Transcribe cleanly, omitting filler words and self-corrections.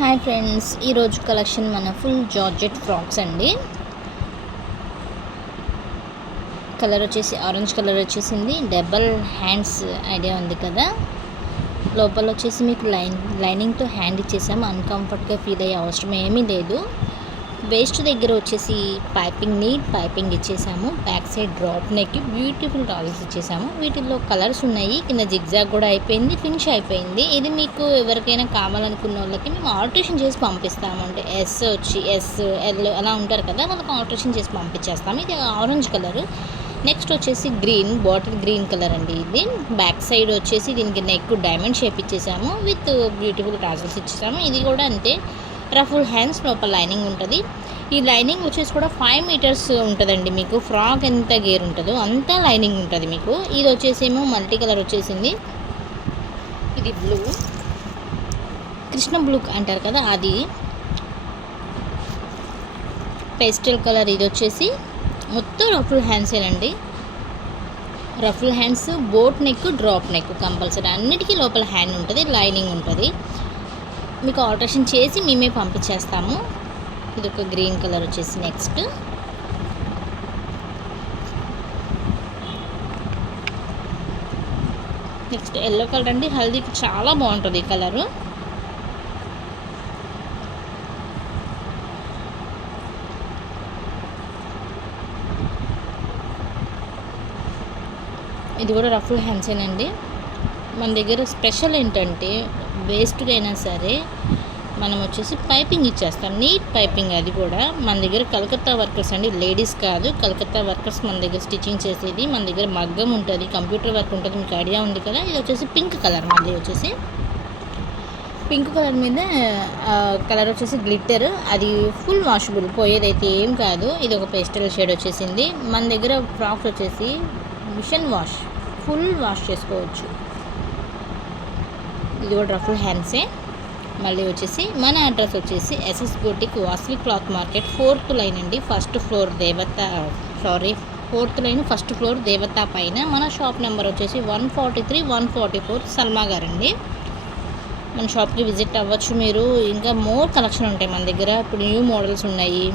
Hi friends, ఈరోజు collection మన full georgette frocks అండి. కలర్ వచ్చేసి ఆరెంజ్ కలర్ వచ్చేసింది. డబల్ హ్యాండ్స్ ఐడియా ఉంది కదా. లోపల వచ్చేసి మీకు లైనింగ్తో హ్యాండ్ ఇచ్చేసాము. అన్కంఫర్ట్గా ఫీల్ అయ్యే అవసరం ఏమీ లేదు. వేస్ట్ దగ్గర వచ్చేసి నీట్ పైపింగ్ ఇచ్చేసాము. Back side drop neck beautiful tassels ఇచ్చేసాము. వీటిల్లో కలర్స్ ఉన్నాయి. కింద జిగ్జాగ్ కూడా అయిపోయింది, ఫినిష్ అయిపోయింది. ఇది మీకు ఎవరికైనా కావాలనుకున్న వాళ్ళకి మేము ఆల్టరేషన్ చేసి పంపిస్తాము. అంటే ఎస్ ఎల్ అలా ఉంటారు కదా, వాళ్ళకి ఆల్టరేషన్ చేసి పంపించేస్తాము. ఇది ఆరెంజ్ కలర్. నెక్స్ట్ వచ్చేసి గ్రీన్, బాటిల్ గ్రీన్ కలర్ అండి. ఇది బ్యాక్ సైడ్ వచ్చేసి దీనికి నెక్ డైమండ్ షేప్ ఇచ్చేసాము. విత్ బ్యూటిఫుల్ టాజల్స్ ఇచ్చేసాము. ఇది కూడా అంతే, రఫుల్ హ్యాండ్స్, లోపల లైనింగ్ ఉంటుంది. ఈ లైనింగ్ వచ్చేసి కూడా 5 మీటర్స్ ఉంటుందండి. మీకు ఫ్రాక్ ఎంత గేర్ ఉంటుందో అంతా లైనింగ్ ఉంటుంది మీకు. ఇది వచ్చేసేమో మల్టీ కలర్ వచ్చేసింది. ఇది బ్లూ, కృష్ణ బ్లూ అంటారు కదా, అది పేస్టల్ కలర్. ఇది వచ్చేసి మొత్తం రఫుల్ హ్యాండ్సేనండి. Ruffle hands, boat neck, drop neck compulsory. అన్నిటికీ లోపల హ్యాండ్ ఉంటుంది, లైనింగ్ ఉంటుంది. మీకు ఆల్టరేషన్ చేసి మేమే పంపించేస్తాము. ఇది ఒక గ్రీన్ కలర్ వచ్చేసి. నెక్స్ట్ ఎల్లో కలర్ అండి. హల్దీకి చాలా బాగుంటుంది ఈ కలరు. ఇది కూడా రఫుల్ హ్యాండ్సేనండి. మన దగ్గర స్పెషల్ ఏంటంటే వేస్ట్గా అయినా సరే మనం వచ్చేసి పైపింగ్ ఇచ్చేస్తాం, నీట్ పైపింగ్. అది కూడా మన దగ్గర కలకత్తా వర్కర్స్ అండి, లేడీస్ కాదు, కలకత్తా వర్కర్స్ మన దగ్గర స్టిచ్చింగ్ చేసేది. మన దగ్గర మగ్గం ఉంటుంది, కంప్యూటర్ వర్క్ ఉంటుంది, మీకు ఐడియా ఉంది కదా. ఇది వచ్చేసి పింక్ కలర్. మళ్ళీ వచ్చేసి పింక్ కలర్ మీద కలర్ వచ్చేసి గ్లిట్టర్. అది ఫుల్ వాషబుల్, పోయేదైతే ఏం కాదు. ఇది ఒక పేస్టల్ షేడ్ వచ్చేసింది. మన దగ్గర ఫ్రాక్స్ వచ్చేసి మిషన్ వాష్, ఫుల్ వాష్ చేసుకోవచ్చు. ఇది కూడా రఫుల్ హ్యాండ్సే. మళ్ళీ వచ్చేసి మన అడ్రస్ వచ్చేసి S S boutique, Vasavi cloth market, 4th line అండి. ఫస్ట్ ఫ్లోర్ దేవత పైన. మన షాప్ నెంబర్ వచ్చేసి 143, 144 సల్మా గారండి. మన షాప్కి విజిట్ అవ్వచ్చు మీరు. ఇంకా మోర్ కలెక్షన్ ఉంటాయి మన దగ్గర. ఇప్పుడు న్యూ మోడల్స్ ఉన్నాయి.